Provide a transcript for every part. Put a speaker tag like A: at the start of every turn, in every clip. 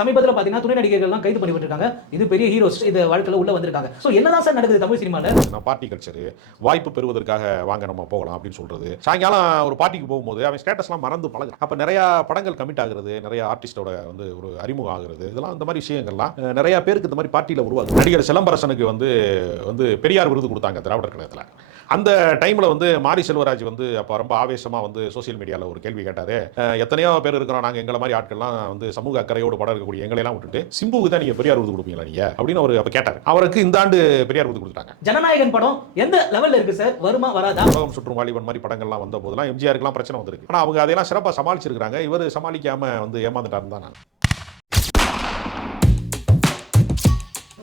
A: சமீபத்தில் பார்த்தீங்கன்னா துணை நடிகர்கள்லாம் கைது பண்ணிவிட்டிருக்காங்க. இது பெரிய ஹீரோஸ் இது வாழ்க்கையில் உள்ள வந்திருக்காங்க. ஸோ என்னதான் சார் நடக்குது தமிழ் சினிமாவில்
B: நான் பார்ட்டி கல்ச்சர் வாய்ப்பு பெறுவதற்காக வாங்க நம்ம போகலாம் அப்படின்னு சொல்றது. சாயங்காலம் ஒரு பார்ட்டிக்கு போகும்போது அவன் ஸ்டேட்டஸ்லாம் மறந்து பழகுறான் அப்போ நிறைய படங்கள் கமிட் ஆகுறது நிறைய ஆர்டிஸ்டோட வந்து ஒரு அறிமுகம் ஆகுறது இதெல்லாம் இந்த மாதிரி விஷயங்கள்லாம் நிறைய பேருக்கு இந்த மாதிரி பார்ட்டியில் உருவாகுது. நடிகர் சிலம்பரசனுக்கு வந்து வந்து பெரியார் விருது கொடுத்தாங்க திராவிடர் கழகத்தில். அந்த டைமில் வந்து மாரி செல்வராஜ் வந்து அப்போ ரொம்ப ஆவேசமாக வந்து சோஷியல் மீடியாவில் ஒரு கேள்வி கேட்டார். எத்தனையோ பேர் இருக்கிறோம் நாங்கள் எங்களை மாதிரி ஆட்கள்லாம் வந்து சமூக அக்கறையோடு படம் இருக்கக்கூடிய எங்களையெல்லாம் விட்டுட்டு சிம்புவுக்கு தான் நீங்கள் பெரியார் விருது கொடுப்பீங்களா நீங்கள் அப்படின்னு அவர் அப்போ கேட்டார். அவருக்கு இந்த ஆண்டு பெரியார் விருது கொடுத்தாங்க
A: ஜனநாயகன் படம் எந்த லெவல்ல இருக்கு சார் வருமா வராதா?
B: உலகம் சுற்றும் வாலிபன் மாதிரி படங்கள்லாம் வந்த போதெல்லாம் எம்ஜிஆருக்குலாம் பிரச்சனை வந்திருக்கு. ஆனால் அவங்க அதையெல்லாம் சிறப்பாக சமாளிச்சிருக்காங்க இவர் சமாளிக்காம வந்து ஏமாந்துட்டாருன்னு தான் நான்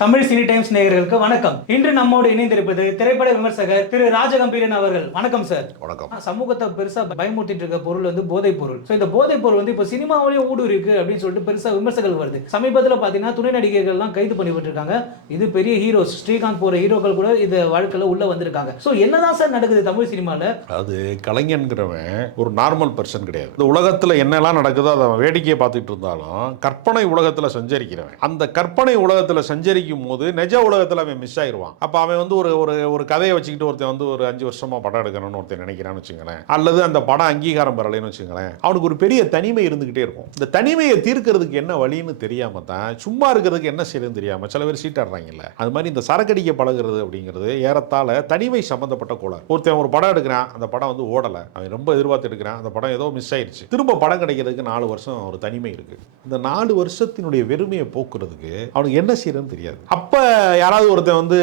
A: தமிழ் சினி டைம்ஸ் நேயர்களுக்கு வணக்கம். இன்று நம்மோடு இணைந்திருப்பது திரைப்பட விமர்சகர் திரு ராஜகம்பீரன் அவர்கள். வணக்கம் சார்
B: வணக்கம்.
A: சமூகத்தை பெருசா பயமுறுத்திட்டு இருக்க பொருள் வந்து போதைப் பொருள். ஸோ இந்த போதைப் பொருள் வந்து இப்போ சினிமாவிலேயும் ஊடு இருக்கு அப்படின்னு சொல்லிட்டு பெருசா விமர்சகங்கள் வருது. சமீபத்தில் பார்த்தீங்கன்னா துணை நடிகர்கள்லாம் கைது பண்ணி விட்டுருக்காங்க. இது பெரிய ஹீரோஸ் ஸ்ரீகாந்த் போற ஹீரோக்கள் கூட இது வாழ்க்கையில் உள்ள வந்திருக்காங்க. ஸோ என்னதான் சார் நடக்குது தமிழ் சினிமாவில்
B: அது கலைஞன்கிறவன் ஒரு நார்மல் பர்சன் கிடையாது. இந்த உலகத்தில் என்னெல்லாம் நடக்குதோ அதை வேடிக்கையை பார்த்துட்டு இருந்தாலும் கற்பனை உலகத்தில் சஞ்சரிக்கிறவன். அந்த கற்பனை உலகத்தில் சஞ்சரிக்கும் போது நிஜ உலகத்தில் அவன் மிஸ் ஆயிடுவான் அப்போ அவன் வந்து ஒரு ஒரு ஒரு கதையை வச்சுக்கிட்டு ஒருத்தன் வந்து ஒரு அஞ்சு வருஷமா படம் எடுக்கணும்னு ஒருத்தன் நினைக்கிறான்னு வச்சுங்களேன் அல்லது அந்த படம் அங்கீகாரம் பெறலைன்னு வச்சுங்களேன் அவனுக்கு ஒரு பெரிய தனிமை இருந்துகிட்டே இருக்கும். இந்த தனிமையை தீர்க்கிறதுக்கு என்ன வழின்னு தெரியாம தான் சும்மா இருக்கிறதுக்கு என்ன செய்யணும்னு தெரியாம சில பேர் சீட்டாடுறாங்கல்ல அது மாதிரி இந்த சரக்கடிக்க பழகுறது அப்படிங்கிறது ஏறத்தாழ தனிமை சம்பந்தப்பட்ட கோளாறு. ஒருத்தன் ஒரு படம் எடுக்கிறான் அந்த படம் வந்து ஓடலை. அவன் ரொம்ப எதிர்பார்த்து எடுக்கிறான் அந்த படம் ஏதோ மிஸ் ஆயிடுச்சு திரும்ப படம் கிடைக்கிறதுக்கு நாலு வருஷம் ஒரு தனிமை இருக்கு. இந்த நாலு வருஷத்தினுடைய வெறுமையை போக்குறதுக்கு அவனுக்கு என்ன செய்யறதுன்னு தெரியாது. அப்போ யாராவது ஒருத்தன் வந்து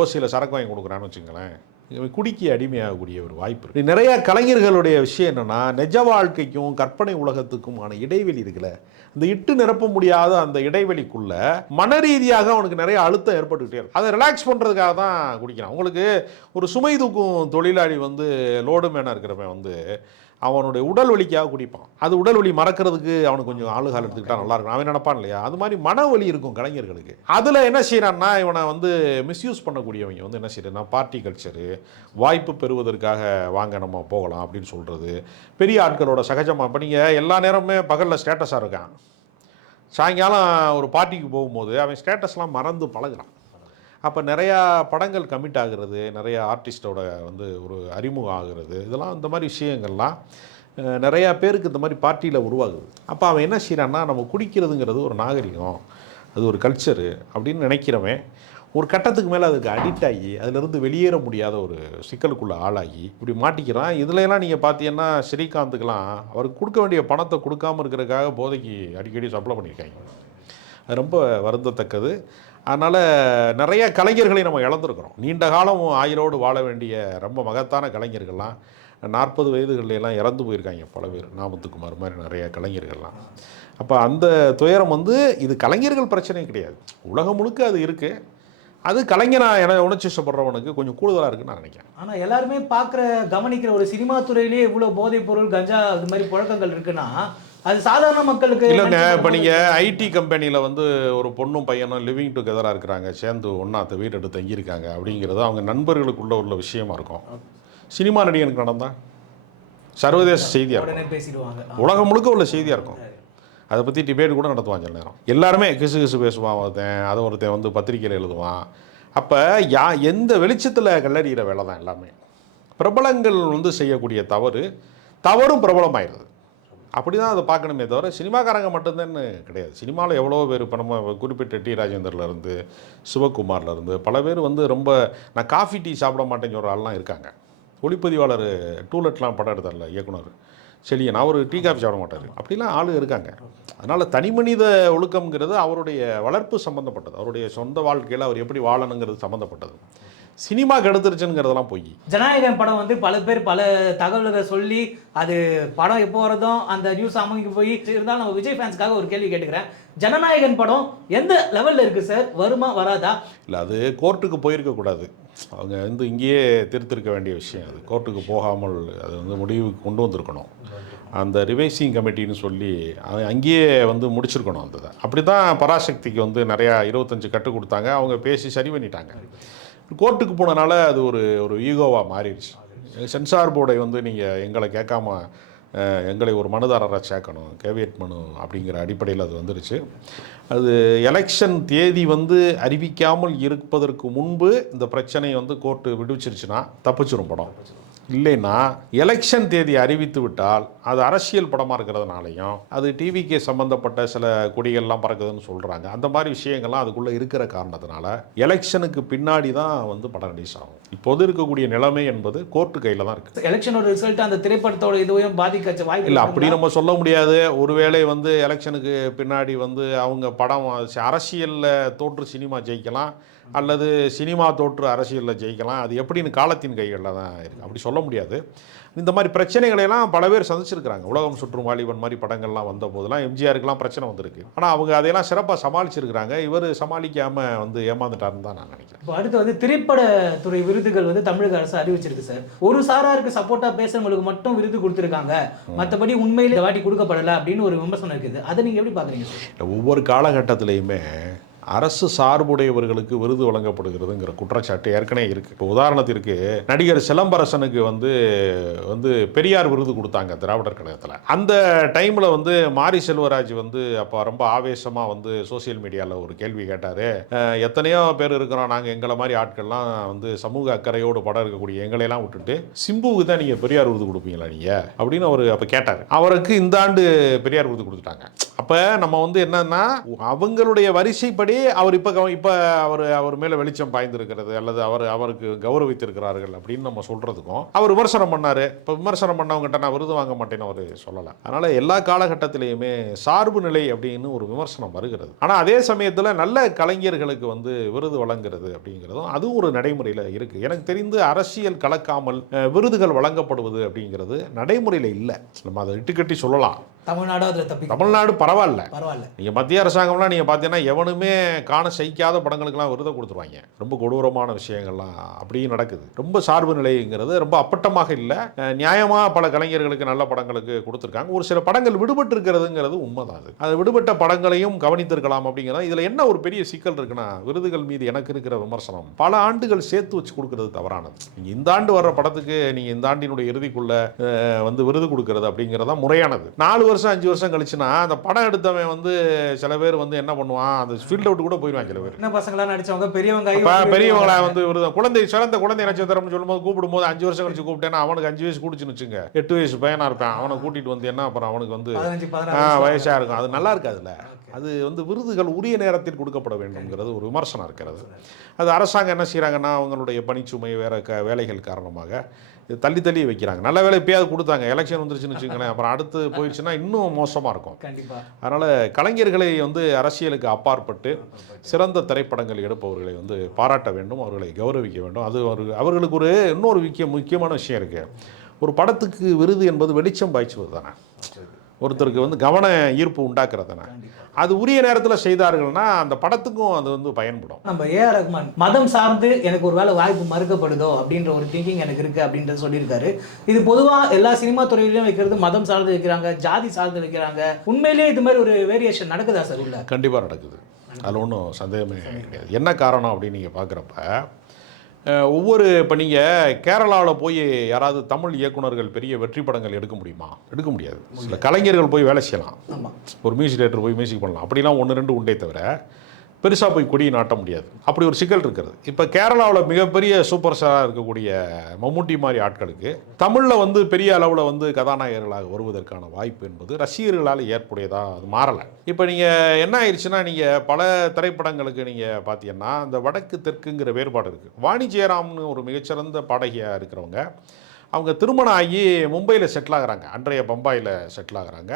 B: ஓசியில் சரக்கு வாங்கி கொடுக்குறான்னு வச்சுங்களேன் இவன் குடிக்கு அடிமையாகக்கூடிய ஒரு வாய்ப்பு நிறைய கலைஞர்களுடைய விஷயம் என்னென்னா நிஜ வாழ்க்கைக்கும் கற்பனை உலகத்துக்குமான இடைவெளி இருக்குல்ல. இந்த இட்டு நிரப்ப முடியாத அந்த இடைவெளிக்குள்ள மன ரீதியாக அவனுக்கு நிறைய அழுத்தம் ஏற்பட்டுக்கிட்டே இருக்கும். அதை ரிலாக்ஸ் பண்ணுறதுக்காக தான் குடிக்கிறான். உங்களுக்கு ஒரு சுமை தூக்கும் தொழிலாளி வந்து லோடு மேனாக இருக்கிறவன் வந்து அவனுடைய உடல் வலிக்காக குடிப்பான். அது உடல் வலி மறக்கிறதுக்கு அவனுக்கு கொஞ்சம் ஆளுகால் எடுத்துக்கிட்டா நல்லா இருக்கும் அவன் நினைப்பான் இல்லையா? அது மாதிரி மன வலி இருக்கும் கலைஞர்களுக்கு. அதில் என்ன செய்கிறான்னா இவனை வந்து மிஸ்யூஸ் பண்ணக்கூடியவங்க வந்து என்ன செய்யறதுன்னா பார்ட்டி கல்ச்சரு வாய்ப்பு பெறுவதற்காக வாங்க நம்ம போகலாம் அப்படின்னு சொல்கிறது பெரிய ஆட்களோட சகஜமாக இப்போ நீங்கள் எல்லா நேரமுமே பகலில் ஸ்டேட்டஸாக இருக்கான். சாயங்காலம் ஒரு பார்ட்டிக்கு போகும்போது அவன் ஸ்டேட்டஸ்லாம் மறந்து பழகுறான். அப்போ நிறையா படங்கள் கமிட் ஆகிறது நிறைய ஆர்டிஸ்டோட வந்து ஒரு அறிமுகம் ஆகிறது இதெல்லாம் இந்த மாதிரி விஷயங்கள்லாம் நிறையா பேருக்கு இந்த மாதிரி பார்ட்டியில் உருவாகுது. அப்போ அவன் என்ன செய்கிறான்னா நம்ம குடிக்கிறதுங்கிறது ஒரு நாகரிகம் அது ஒரு கல்ச்சரு அப்படின்னு நினைக்கிறவன் ஒரு கட்டத்துக்கு மேலே அதுக்கு அடிக்ட் ஆகி அதிலிருந்து வெளியேற முடியாத ஒரு சிக்கலுக்குள்ளே ஆளாகி இப்படி மாட்டிக்கிறான். இதுல நீங்கள் பார்த்தீங்கன்னா ஸ்ரீகாந்துக்கெலாம் அவருக்கு கொடுக்க வேண்டிய பணத்தை கொடுக்காம இருக்கிறதுக்காக போதைக்கு அடிக்கடி சப்ளை பண்ணியிருக்காங்க. அது ரொம்ப வருந்தத்தக்கது. அதனால் நிறைய கலைஞர்களை நம்ம இழந்திருக்கிறோம். நீண்ட காலம் ஆயிரோடு வாழ வேண்டிய ரொம்ப மகத்தான கலைஞர்கள்லாம் நாற்பது வயதுகளிலெல்லாம் இறந்து போயிருக்காங்க பல பேர். நாமத்துக்குமார் மாதிரி நிறைய கலைஞர்கள்லாம். அப்போ அந்த துயரம் வந்து இது கலைஞர்கள் பிரச்சனையும் கிடையாது. உலகம் முழுக்க அது இருக்குது அது கலைஞனா என உணர்ச்சிஷ்டப்படுறவனுக்கு கொஞ்சம் கூடுதலாக இருக்குன்னு நான் நினைக்கிறேன்.
A: ஆனால் எல்லாருமே பார்க்குற கவனிக்கிற ஒரு சினிமா துறையிலேயே இவ்வளோ போதைப் பொருள் கஞ்சா அது மாதிரி புழக்கங்கள் இருக்குன்னா அது சாதாரண மக்களுக்கு
B: இல்லைங்க இப்போ நீங்கள் ஐடி கம்பெனியில் வந்து ஒரு பொண்ணும் பையனும் லிவிங் டுகெதராக இருக்கிறாங்க. சேர்ந்து ஒன்றா அந்த வீடு எடுத்து தங்கியிருக்காங்க அப்படிங்கிறது அவங்க நண்பர்களுக்குள்ள உள்ள விஷயமா இருக்கும். சினிமா நடிகனுக்கு நடந்தா? சர்வதேச செய்தியாக இருக்கும்.
A: பேசிடுவாங்க.
B: உலகம் முழுக்க உள்ள செய்தியாக இருக்கும். அதை பற்றி டிபேட் கூட நடத்துவான் சில நேரம். எல்லாருமே கிசு கிசு பேசுவான் ஒருத்தன் அதை ஒருத்தன் வந்து பத்திரிக்கையில் எழுதுவான். அப்போ யா எந்த வெளிச்சத்தில் கல்லறிகிற வேலை தான் எல்லாமே. பிரபலங்கள் வந்து செய்யக்கூடிய தவறு தவறும் பிரபலமாயிருது. அப்படி தான் அதை பார்க்கணுமே தவிர சினிமாக்காரங்க மட்டும்தான் கிடையாது. சினிமாவில் எவ்வளோ பேர் இப்போ நம்ம குறிப்பிட்ட டி ராஜேந்தர்லேருந்து சிவகுமார்லேருந்து பல பேர் வந்து ரொம்ப நான் காஃபி டீ சாப்பிட மாட்டேன்னு சொல்கிற ஆள்லாம் இருக்காங்க. ஒளிப்பதிவாளர் டூலெட்லாம் படம் எடுத்தார்ல இயக்குனர். செழியன் அவர் டீ காஃபி சாப்பிட மாட்டார் அப்படிலாம் ஆள் இருக்காங்க. அதனால் தனி மனித ஒழுக்கம்ங்கிறது அவருடைய வளர்ப்பு சம்மந்தப்பட்டது அவருடைய சொந்த வாழ்க்கையில் அவர் எப்படி வாழணுங்கிறது சம்மந்தப்பட்டது சினிமா கெடுத்துருச்சுங்கிறதெல்லாம் பொய்.
A: ஜனநாயகன் படம் வந்து பல பேர் பல தகவல்களை சொல்லி அது படம் எப்போ வரதும் அந்த நியூஸ் அமைக்கு போய் இருந்தாலும் நம்ம விஜய் ஃபேன்ஸ்க்காக ஒரு கேள்வி கேட்டுக்கிறேன். ஜனநாயகன் படம் எந்த லெவல்ல இருக்கு சார் வருமா வராதா?
B: இல்லை அது கோர்ட்டுக்கு போயிருக்கக்கூடாது அவங்க வந்து இங்கேயே திருத்திருக்க வேண்டிய விஷயம் அது. கோர்ட்டுக்கு போகாமல் அது வந்து முடிவுக்கு கொண்டு வந்திருக்கணும். அந்த ரிவைசிங் கமிட்டின்னு சொல்லி அது அங்கேயே வந்து முடிச்சிருக்கணும் அந்த அப்படி தான் பராசக்திக்கு வந்து நிறையா இருபத்தஞ்சு கட்டு கொடுத்தாங்க. அவங்க பேசி சரி பண்ணிட்டாங்க. கோர்ட்டுக்கு போனனால அது ஒரு ஒரு ஈகோவாக மாறிடுச்சு. சென்சார் போர்டை வந்து நீங்கள் எங்களை கேட்காம எங்களை ஒரு மனுதாரராக சேர்க்கணும் கேவியட் மனு அப்படிங்கிற அடிப்படையில் அது வந்துருச்சு அது எலெக்ஷன் தேதி வந்து அறிவிக்காமல் இருப்பதற்கு முன்பு இந்த பிரச்சனை வந்து கோர்ட்டு விடுவிச்சிருச்சுன்னா தப்பிச்சிரும் படம். இல்லைன்னா எலெக்ஷன் தேதி அறிவித்து விட்டால் அது அரசியல் படமாக இருக்கிறதுனாலையும் அது டிவிக்கு சம்மந்தப்பட்ட சில கொடிகள்லாம் பறக்குதுன்னு சொல்கிறாங்க அந்த மாதிரி விஷயங்கள்லாம் அதுக்குள்ளே இருக்கிற காரணத்தினால எலெக்ஷனுக்கு பின்னாடி தான் வந்து படம் ரிலீஸ் ஆகும். இப்போது இருக்கக்கூடிய நிலைமை என்பது கோர்ட்டு கையில் தான் இருக்குது
A: எலெக்ஷனோட ரிசல்ட் அந்த திரைப்படத்தோட இதுவையும் பாதிக்க வாய்ப்பு
B: இல்லை? அப்படி நம்ம சொல்ல முடியாது. ஒருவேளை வந்து எலெக்ஷனுக்கு பின்னாடி வந்து அவங்க படம் அரசியலில் தோற்று சினிமா ஜெயிக்கலாம். அல்லது சினிமா தோற்று அரசியலில் ஜெயிக்கலாம். அது எப்படின்னு காலத்தின் கைகளில் தான் இருக்குது அப்படி சொல்ல முடியாது. இந்த மாதிரி பிரச்சனைகளை எல்லாம் பல பேர் சந்திச்சிருக்கிறாங்க. உலகம் சுற்றும் வாலிபன் மாதிரி படங்கள்லாம் வந்த போதெல்லாம் எம்ஜிஆருக்குலாம் பிரச்சனை வந்திருக்கு. ஆனால் அவங்க அதையெல்லாம் சிறப்பாக சமாளிச்சிருக்கிறாங்க. இவர் சமாளிக்காமல் வந்து ஏமாந்துட்டாருன்னு தான் நான் நினைக்கிறேன்.
A: இப்போ அடுத்து வந்து திரைப்படத்துறை விருதுகள் வந்து தமிழக அரசு அறிவிச்சிருக்கு சார். ஒரு சாராருக்கு சப்போர்ட்டா பேசுறவங்களுக்கு மட்டும் விருது கொடுத்துருக்காங்க. மற்றபடி உண்மையிலே வாட்டி கொடுக்கப்படல அப்படின்னு ஒரு விமர்சனம் இருக்குது. அதை நீங்க எப்படி பாக்குறீங்க சார்?
B: ஒவ்வொரு காலகட்டத்திலையுமே அரசு சார்புடையவர்களுக்கு விருது வழங்கப்படுகிறதுங்கிற குற்றச்சாட்டு ஏற்கனவே இருக்குது இப்போ உதாரணத்திற்கு நடிகர் சிலம்பரசனுக்கு வந்து வந்து பெரியார் விருது கொடுத்தாங்க திராவிடர் கழகத்தில். அந்த டைமில் வந்து மாரி செல்வராஜ் வந்து அப்போ ரொம்ப ஆவேசமாக வந்து சோஷியல் மீடியாவில் ஒரு கேள்வி கேட்டார். எத்தனையோ பேர் இருக்கிறோம் நாங்கள் எங்களை மாதிரி ஆட்கள்லாம் வந்து சமூக அக்கறையோடு படம் இருக்கக்கூடிய எங்களையெல்லாம் விட்டுட்டு சிம்புவுக்கு தான் நீங்கள் பெரியார் விருது கொடுப்பீங்களா நீங்கள் அப்படின்னு அவர் அப்போ கேட்டார். அவருக்கு இந்த ஆண்டு பெரியார் விருது கொடுத்துட்டாங்க. அப்போ நம்ம வந்து என்னன்னா அவங்களுடைய வரிசைப்படி அவர் இப்போ இப்போ அவர் அவர் மேலே வெளிச்சம் பாய்ந்திருக்கிறது அல்லது அவர் அவருக்கு கௌரவித்திருக்கிறார்கள் அப்படின்னு நம்ம சொல்கிறதுக்கும் அவர் விமர்சனம் பண்ணார். இப்போ விமர்சனம் பண்ணவங்ககிட்ட நான் விருது வாங்க மாட்டேன்னு அவர் சொல்லலை. அதனால் எல்லா காலகட்டத்திலையுமே சார்பு நிலை அப்படின்னு ஒரு விமர்சனம் வருகிறது. ஆனால் அதே சமயத்தில் நல்ல கலைஞர்களுக்கு வந்து விருது வழங்குறது அப்படிங்கிறதும் அதுவும் ஒரு நடைமுறையில் இருக்குது எனக்கு தெரிந்து அரசியல் கலக்காமல் விருதுகள் வழங்கப்படுவது அப்படிங்கிறது நடைமுறையில் இல்லை. நம்ம அதை இட்டுக்கட்டி சொல்லலாம்.
A: தமிழ்நாடு அதுல தப்பி
B: தமிழ்நாடு பரவாயில்ல.
A: பரவாயில்ல.
B: நீங்கள் மத்திய அரசாங்கம்லாம் நீங்கள் பார்த்தீங்கன்னா எவனுமே காண சகிக்காத படங்களுக்கெல்லாம் விருதை கொடுத்துருவாங்க. ரொம்ப கொடூரமான விஷயங்கள்லாம் அப்படியும் நடக்குது. ரொம்ப சார்பு நிலைங்கிறது ரொம்ப அப்பட்டமாக இல்லை. நியாயமாக பல கலைஞர்களுக்கு நல்ல படங்களுக்கு கொடுத்துருக்காங்க. ஒரு சில படங்கள் விடுபட்டு இருக்கிறதுங்கிறது உண்மைதான் அது. அது விடுபட்ட படங்களையும் கவனித்திருக்கலாம் அப்படிங்கிறது இதில் என்ன ஒரு பெரிய சிக்கல் இருக்குன்னா விருதுகள் மீது எனக்கு இருக்கிற விமர்சனம் பல ஆண்டுகள் சேர்த்து வச்சு கொடுக்கறது தவறானது. நீங்கள் இந்த ஆண்டு வர்ற படத்துக்கு நீங்கள் இந்த ஆண்டினுடைய இறுதிக்குள்ள வந்து விருது கொடுக்கறது அப்படிங்கிறதா முறையானது. நாலு வருஷம் அஞ்சு வருஷம் கழிச்சுனா அந்த படம் எடுத்தவன் வந்து சில பேர் வந்து என்ன பண்ணுவான் அந்த ஃபீல்ட் அவுட் கூட போயிடுவான் சில பேர்.
A: பசங்களா நடிச்சவங்க? பெரியவங்க
B: பெரியவங்களா வந்து விருது குழந்தை சிறந்த குழந்தை நட்சத்திரம்னு சொல்லும்போது கூப்பிடும்போது அஞ்சு வருஷம் கழிச்சு கூப்பிட்டேன்னா அவனுக்கு அஞ்சு வயசு கூடிச்சுன்னு வச்சுங்க. எட்டு வயசு பையனா இருப்பான். அவனை கூட்டிட்டு வந்து என்ன அப்புறம் அவனுக்கு வந்து வயசா இருக்கும். அது நல்லா இருக்காதுல்ல. அது வந்து விருதுகள் உரிய நேரத்தில் கொடுக்கப்பட வேண்டும்ங்கிறது ஒரு விமர்சனம் இருக்கிறது. அது அரசாங்கம் என்ன செய்கிறாங்கன்னா அவங்களுடைய பணிச்சுமை வேற க வேலைகள் காரணமாக தள்ளி தள்ளி வைக்கிறாங்க. நல்ல வேலை இப்பயாவது கொடுத்தாங்க. எலெக்ஷன் வந்துருச்சுன்னு வச்சுக்கோங்களேன். அப்புறம் அடுத்து போயிடுச்சுன்னா இன்னும் மோசமாக இருக்கும். அதனால் கலைஞர்களை வந்து அரசியலுக்கு அப்பாற்பட்டு சிறந்த திரைப்படங்கள் எடுப்பவர்களை வந்து பாராட்ட வேண்டும். அவர்களை கௌரவிக்க வேண்டும். அது அவர்களுக்கு ஒரு இன்னொரு முக்கிய முக்கியமான விஷயம் இருக்குது ஒரு படத்துக்கு விருது என்பது வெளிச்சம் பாய்ச்சுவது தானே. ஒருத்தருக்கு வந்து கவன ஈர்ப்பு உண்டாக்குறது தானே அது உரிய நேரத்தில் செய்தார்கள்னா அந்த படத்துக்கும் அது வந்து பயன்படும்.
A: நம்ம ஏஆர் ரஹ்மான் மதம் சார்ந்து எனக்கு ஒரு வேளை வாய்ப்பு மறுக்கப்படுதோ அப்படின்ற ஒரு திங்கிங் எனக்கு இருக்கு அப்படின்றது சொல்லியிருக்காரு. இது பொதுவா எல்லா சினிமா துறையிலையும் வைக்கிறது மதம் சார்ந்து வைக்கிறாங்க ஜாதி சார்ந்து வைக்கிறாங்க. உண்மையிலேயே இது மாதிரி ஒரு வேரியேஷன் நடக்குதா சார் உள்ள?
B: கண்டிப்பாக நடக்குது. அதில் ஒன்றும் சந்தேகமே கிடையாது. என்ன காரணம் அப்படின்னு நீங்கள் பார்க்குறப்ப ஒவ்வொரு இப்போ நீங்கள் கேரளாவில் போய் யாராவது தமிழ் இயக்குனர்கள் பெரிய வெற்றி படங்கள் எடுக்க முடியுமா? எடுக்க முடியாது. சில கலைஞர்கள் போய் வேலை செய்யலாம். ஒரு மியூசிக் டேரக்டர் போய் மியூசிக் பண்ணலாம். அப்படிலாம் ஒன்று ரெண்டு உண்டே தவிர பெருசாக போய் கொடியை நாட்ட முடியாது. அப்படி ஒரு சிக்கல் இருக்கிறது. இப்போ கேரளாவில் மிகப்பெரிய சூப்பர் ஸ்டாராக இருக்கக்கூடிய மம்முட்டி மாதிரி ஆட்களுக்கு தமிழில் வந்து பெரிய அளவில் வந்து கதாநாயகர்களாக வருவதற்கான வாய்ப்பு என்பது ரசிகர்களால் ஏற்புடையதாக அது மாறலை. இப்போ நீங்கள் என்ன ஆயிடுச்சுன்னா நீங்கள் பல திரைப்படங்களுக்கு நீங்கள் பார்த்தீங்கன்னா அந்த வடக்கு தெற்குங்கிற வேறுபாடு இருக்குது வாணி ஜெயராம்னு ஒரு மிகச்சிறந்த பாடகியாக இருக்கிறவங்க அவங்க திருமணம் ஆகி மும்பையில் செட்டில் ஆகிறாங்க. அன்றைய பம்பாயில் செட்டில் ஆகிறாங்க.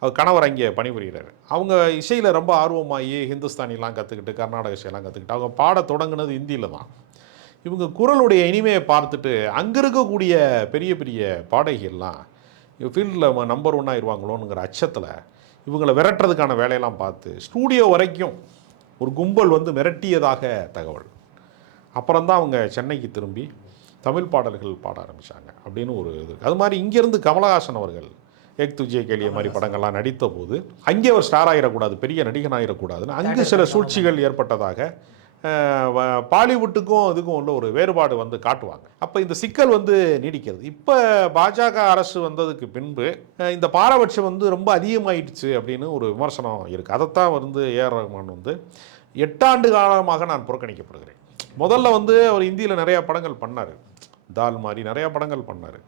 B: அவர் கணவர் அங்கே பணிபுரிகிறார். அவங்க இசையில் ரொம்ப ஆர்வமாகி ஹிந்துஸ்தானிலாம் கற்றுக்கிட்டு கர்நாடக இசையெல்லாம் கற்றுக்கிட்டு அவங்க பாட தொடங்குனது ஹிந்தியில் தான். இவங்க குரலுடைய இனிமையை பார்த்துட்டு அங்கே இருக்கக்கூடிய பெரிய பெரிய பாடகிகள்லாம் ஃபீல்டில் நம்பர் ஒன் ஆயிடுவாங்களோங்கிற அச்சத்தில் இவங்களை விரட்டுறதுக்கான வேலையெல்லாம் பார்த்து ஸ்டூடியோ வரைக்கும் ஒரு கும்பல் வந்து மிரட்டியதாக தகவல். அப்புறம் தான் அவங்க சென்னைக்கு திரும்பி தமிழ் பாடல்கள் பாட ஆரம்பித்தாங்க அப்படின்னு ஒரு இது. அது மாதிரி இங்கேருந்து கமலஹாசன் அவர்கள் ஏக் துஜே கேலிய மாதிரி படங்கள்லாம் நடித்த போது அங்கே ஒரு ஸ்டார் ஆகிடக்கூடாது பெரிய நடிகன் ஆகிடக்கூடாதுன்னு அங்கே சில சூழ்ச்சிகள் ஏற்பட்டதாக பாலிவுட்டுக்கும் இதுக்கும் உள்ள ஒரு வேறுபாடு வந்து காட்டுவாங்க. அப்போ இந்த சிக்கல் வந்து நீடிக்கிறது. இப்போ பாஜக அரசு வந்ததுக்கு பின்பு இந்த பாரபட்சம் வந்து ரொம்ப அதிகமாயிடுச்சு அப்படின்னு ஒரு விமர்சனம் இருக்குது அதைத்தான் வந்து ஏஆர் ரஹ்மான் வந்து எட்டாண்டு காலமாக நான் புறக்கணிக்கப்படுகிறேன். முதல்ல வந்து அவர் இந்தியில் நிறைய படங்கள் பண்ணார். தால் மாதிரி நிறையா படங்கள் பண்ணார்.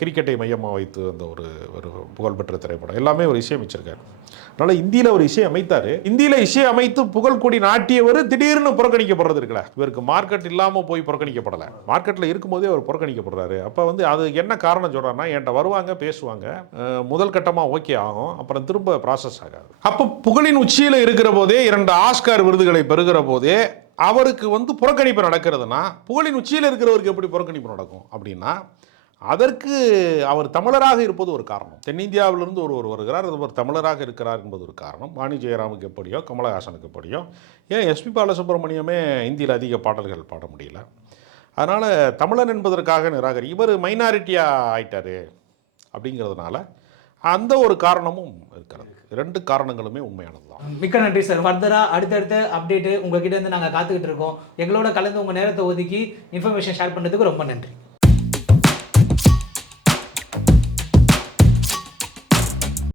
B: கிரிக்கெட்டை மையமாக வைத்து அந்த ஒரு ஒரு புகழ்பெற்ற திரைப்படம். எல்லாமே ஒரு இசையமைச்சிருக்காரு. அதனால் இந்தியில் ஒரு இசை அமைத்தார். இந்தியில் இசை அமைத்து புகழ்கொடி நாட்டியவர் திடீர்னு புறக்கணிக்கப்படுறது இருக்குல்ல? இவருக்கு மார்க்கெட் இல்லாமல் போய் புறக்கணிக்கப்படலை. மார்க்கெட்டில் இருக்கும்போதே அவர் புறக்கணிக்கப்படுறாரு. அப்போ வந்து அது என்ன காரணம் சொல்கிறாருன்னா என்கிட்ட வருவாங்க பேசுவாங்க. முதல் கட்டமாக ஓகே ஆகும். அப்புறம் திரும்ப ப்ராசஸ் ஆகாது. அப்போ புகழின் உச்சியில் இருக்கிற போதே இரண்டு ஆஸ்கார் விருதுகளை பெறுகிற போதே அவருக்கு வந்து புறக்கணிப்பு நடக்கிறதுனா புகழின் உச்சியில் இருக்கிறவருக்கு எப்படி புறக்கணிப்பு நடக்கும் அப்படின்னா அதற்கு அவர் தமிழராக இருப்பது ஒரு காரணம். தென்னிந்தியாவிலிருந்து ஒருவர் வருகிறார் அது ஒரு தமிழராக இருக்கிறார் என்பது ஒரு காரணம். வாணி ஜெயராமுக்கு எப்படியோ கமலஹாசனுக்கு எப்படியோ ஏன் எஸ்பி பாலசுப்ரமணியமே இந்தியில் அதிக பாடல்கள் பாட முடியல. அதனால் தமிழன் என்பதற்காக நிராகரி இவர் மைனாரிட்டியாக ஆயிட்டார் அப்படிங்கிறதுனால அந்த ஒரு காரணமும் இருக்கிறது. ரெண்டு காரணங்களுமே உண்மையானது தான்
A: மிக்க நன்றி சார். ஃபர்தராக அடுத்தடுத்த அப்டேட்டு உங்ககிட்ட இருந்து நாங்கள் காத்துக்கிட்டு இருக்கோம். எங்களோட கலந்து உங்கள் நேரத்தை ஒதுக்கி இன்ஃபர்மேஷன் ஷேர் பண்ணதுக்கு ரொம்ப நன்றி.